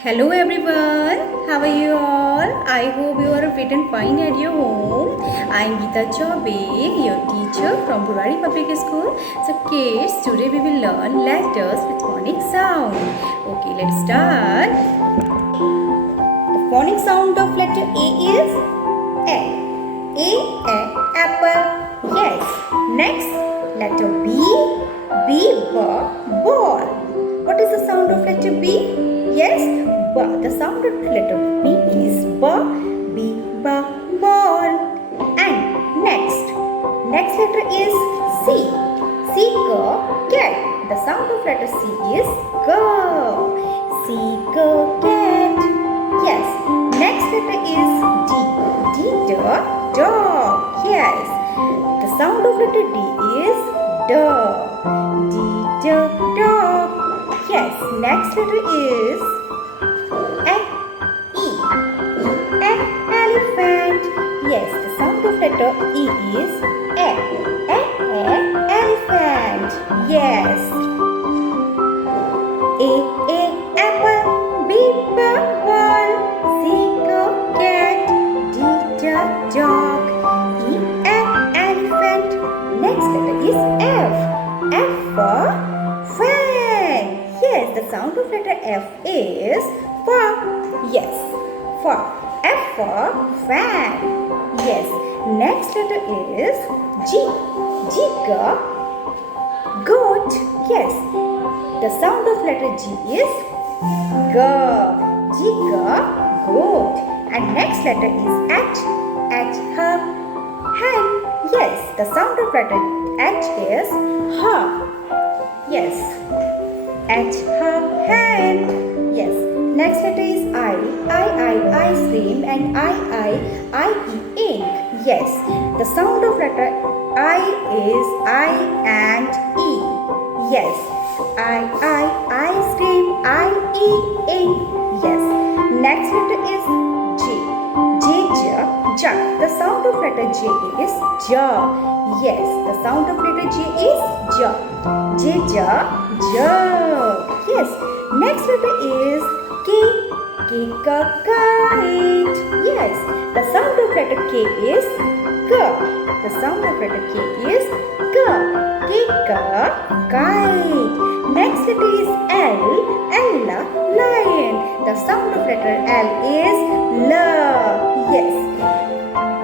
Hello everyone, how are you all? I hope you are fit and fine at your home. I am Geeta Choubey, your teacher from Burari Public School. So kids, today we will learn letters with phonic sound. Okay, let's start. The phonic sound of letter A is A. A, apple. Yes. Next, letter B. B, ball. What is the sound of letter B? Yes, ba. The sound of letter B is ba, b, ba, ball. And next letter is C. C, cat. The sound of letter C is ga. C, cat. Yes. Next letter is D. D, dog. Yes. The sound of letter D is D. D, dog. Yes, next letter is E. Elephant. Yes, the sound of letter E is elephant. Yes. A, apple. B, ball. C, cat. D, dog. E, elephant. Next letter is F. F for fan. Yes, the sound of letter F is for. Yes, for. F for fan. Yes, next letter is G. G, goat. Yes, the sound of letter G is G. G, goat. And next letter is H. H, her, hen. Yes, the sound of letter H is her. Yes. H, her, hand. Yes. Next letter is I. Ice cream. And ink. Yes. The sound of letter I is I and E. Yes. Ice cream. Ink. Yes. Next letter is J. J. The sound of letter J is ja. Yes. The sound of letter J is ja. J, jug. Yes. Next letter is K. Kite. Yes. The sound of letter K is K. The sound of letter K is K. Kite. Next letter is L. Lion. The sound of letter L is L. Yes.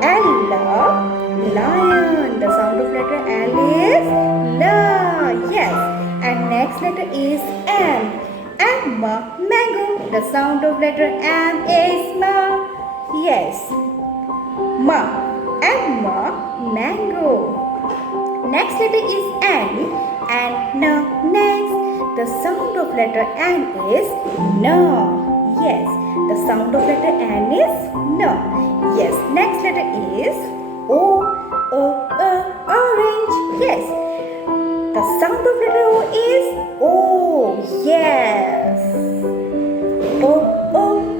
L. Lion. The sound of letter L is L. Yes. And next letter is M. Mango. The sound of letter M is ma. Yes. Mango. Next letter is N. And next. The sound of letter N is no. Yes. The sound of letter N is no. Yes. Next letter is O. Orange. Yes. The sound of letter O is O. Yes.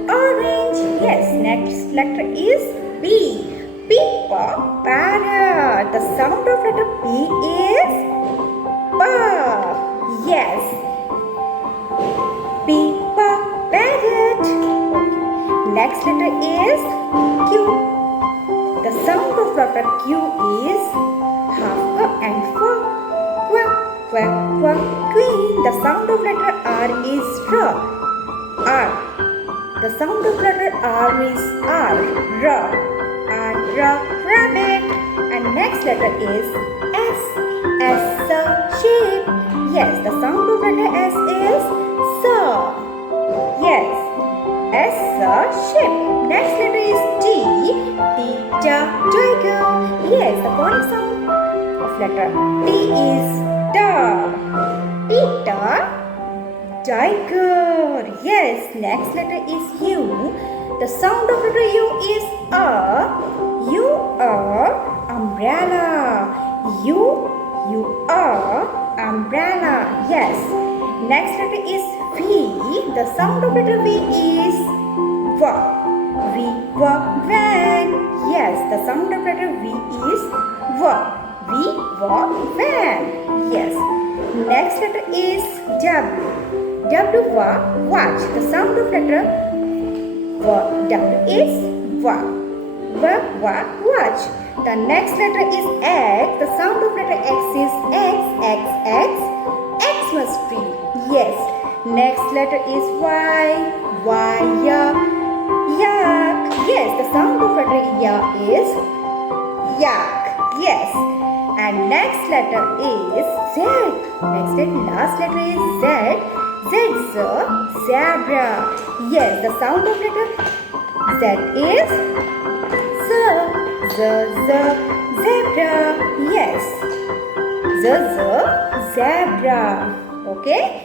Orange. Yes. Next letter is P. P for parrot. The sound of letter P is P. Yes. P for parrot. Next letter is Q. The sound of letter Q is half and for. Queen. The sound of letter R is R. The sound of letter R is R. Rabbit. And next letter is S. S, sheep. Yes, the sound of letter S is saw. Yes, S, sheep. Next letter is T. Tiger. Yes, the phonic sound of letter T is tiger. Yes, next letter is U. The sound of letter U is U umbrella. U umbrella. Yes. Next letter is V. The sound of letter V is van. Yes, the sound of letter V is van. Yes. Next letter is W. W watch. The sound of letter W is wa. Watch. The next letter is X. The sound of letter X is X. X must be. Yes. Next letter is Y. Yak. Yes. The sound of letter Ya is yak. Yes. And next letter is Z. Last letter is Z. Z is a zebra. Yes. The sound of letter Z is zebra. Yes. Zebra. Okay.